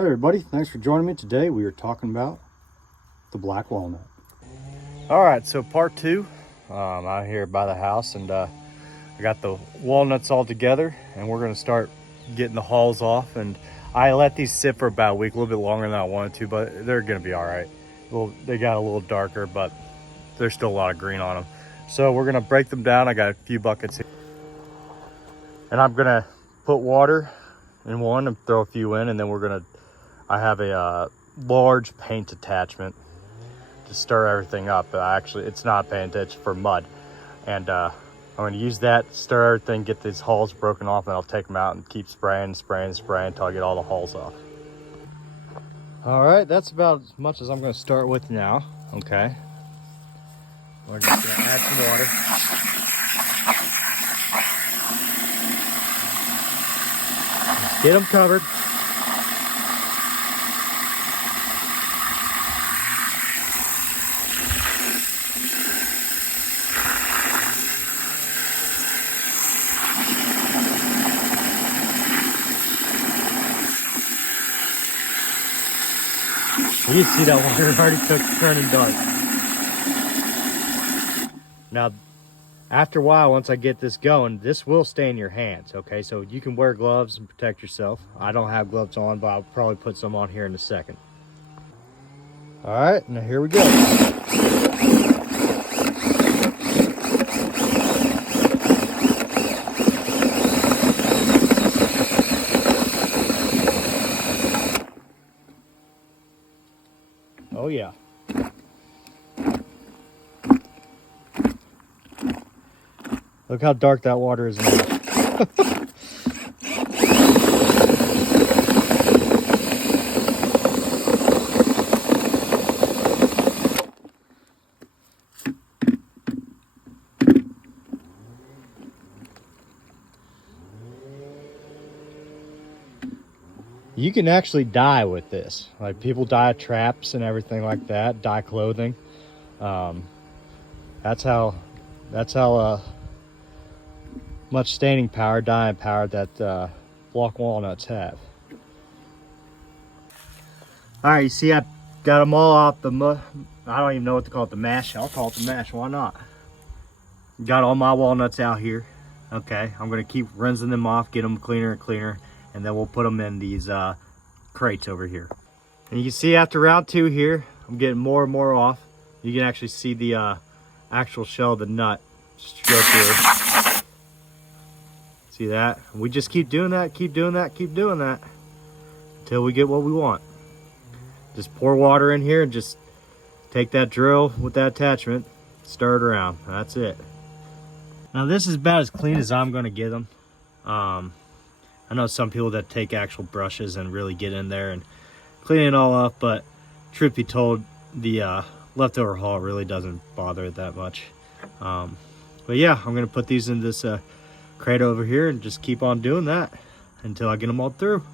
Hey everybody, thanks for joining me. Today we are talking about the black walnut. All right, so part two, out here by the house, and I got the walnuts all together, and we're gonna start getting the hulls off. And I let these sit for about a week, a little bit longer than I wanted to, but they're gonna be all right. Well, they got a little darker, but there's still a lot of green on them. So we're gonna break them down. I got a few buckets here, and I'm gonna put water in one and throw a few in, and then I have a large paint attachment to stir everything up. It's not paint, it's for mud. And I'm gonna use that, stir everything, get these hulls broken off, and I'll take them out and keep spraying until I get all the hulls off. All right, that's about as much as I'm gonna start with now, okay? We're just gonna add some water. Just get them covered. You see that water already turning dark. Now, after a while, once I get this going, this will stain your hands, okay? So you can wear gloves and protect yourself. I don't have gloves on, but I'll probably put some on here in a second. All right, now here we go. Oh yeah. Look how dark that water is now. You can actually dye with this. Like, people dye traps and everything like that, dye clothing. That's how much staining power, dyeing power that black walnuts have. All right, you see I got them all off the I don't even know what to call it, the mash. I'll call it the mash, why not? Got all my walnuts out here. Okay, I'm gonna keep rinsing them off, get them cleaner and cleaner, and then we'll put them in these crates over here. And you can see after round two here, I'm getting more and more off. You can actually see the actual shell of the nut strip here. See that? We just keep doing that, keep doing that, keep doing that until we get what we want. Just pour water in here and just take that drill with that attachment, stir it around. That's it. Now this is about as clean as I'm gonna get them. I know some people that take actual brushes and really get in there and clean it all up, but truth be told, the leftover hull really doesn't bother it that much. But yeah, I'm gonna put these in this crate over here and just keep on doing that until I get them all through.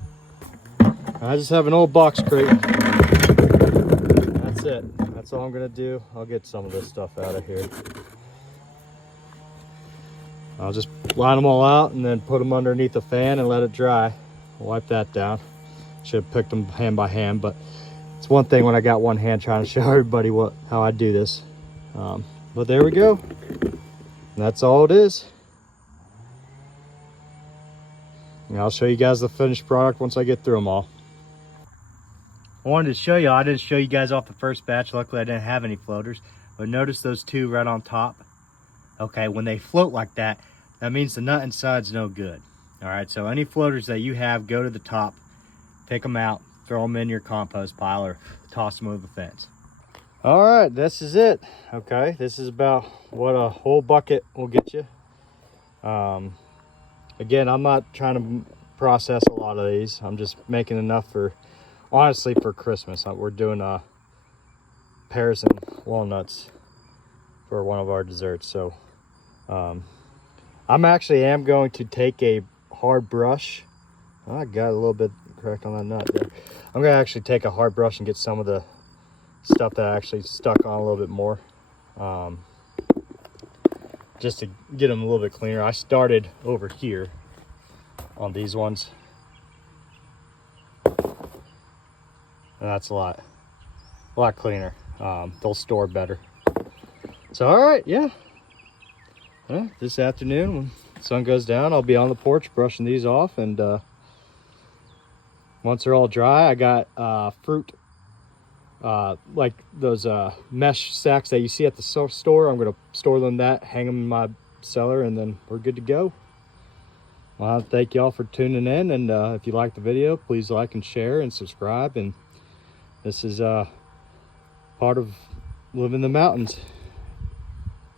I just have an old box crate. That's it. That's all I'm gonna do. I'll get some of this stuff out of here. I'll just line them all out and then put them underneath the fan and let it dry. Wipe that down. Should have picked them hand by hand, but it's one thing when I got one hand trying to show everybody how I do this. But there we go. And that's all it is. And I'll show you guys the finished product once I get through them all. I wanted to show you, I didn't show you guys off the first batch. Luckily I didn't have any floaters, but notice those two right on top. Okay, when they float like that, that means the nut inside's no good. All right, so any floaters that you have, go to the top, pick them out, throw them in your compost pile, or toss them over the fence. All right, this is it. Okay, this is about what a whole bucket will get you. Again, I'm not trying to process a lot of these. I'm just making enough for, honestly, for Christmas. We're doing pears and walnuts for one of our desserts. So I'm going to take a hard brush. I got a little bit correct on that nut there. I'm gonna actually take a hard brush and get some of the stuff that actually stuck on a little bit more, just to get them a little bit cleaner. I started over here on these ones, and that's a lot cleaner. They'll store better. So all right, yeah. This afternoon when the sun goes down, I'll be on the porch brushing these off, and once they're all dry, I got fruit, like those mesh sacks that you see at the store. I'm gonna store them hang them in my cellar, and then we're good to go. Well, thank y'all for tuning in, and if you like the video, please like and share and subscribe. And this is part of living in the mountains,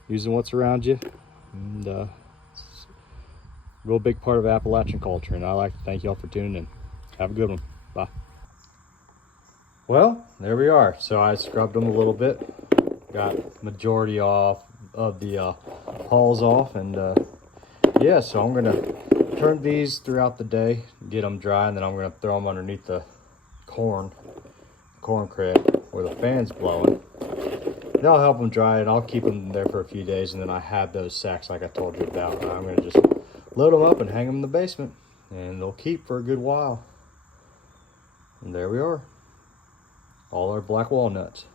using what's around you, and it's a real big part of Appalachian culture. And I like to thank y'all for tuning in. Have a good one. Bye. Well, there we are. So I scrubbed them a little bit, got majority off of the hulls off, and yeah, so I'm gonna turn these throughout the day, get them dry, and then I'm gonna throw them underneath the corn crib where the fan's blowing. That'll help them dry, and I'll keep them there for a few days, and then I have those sacks like I told you about. I'm gonna just load them up and hang them in the basement, and they'll keep for a good while. And there we are, all our black walnuts.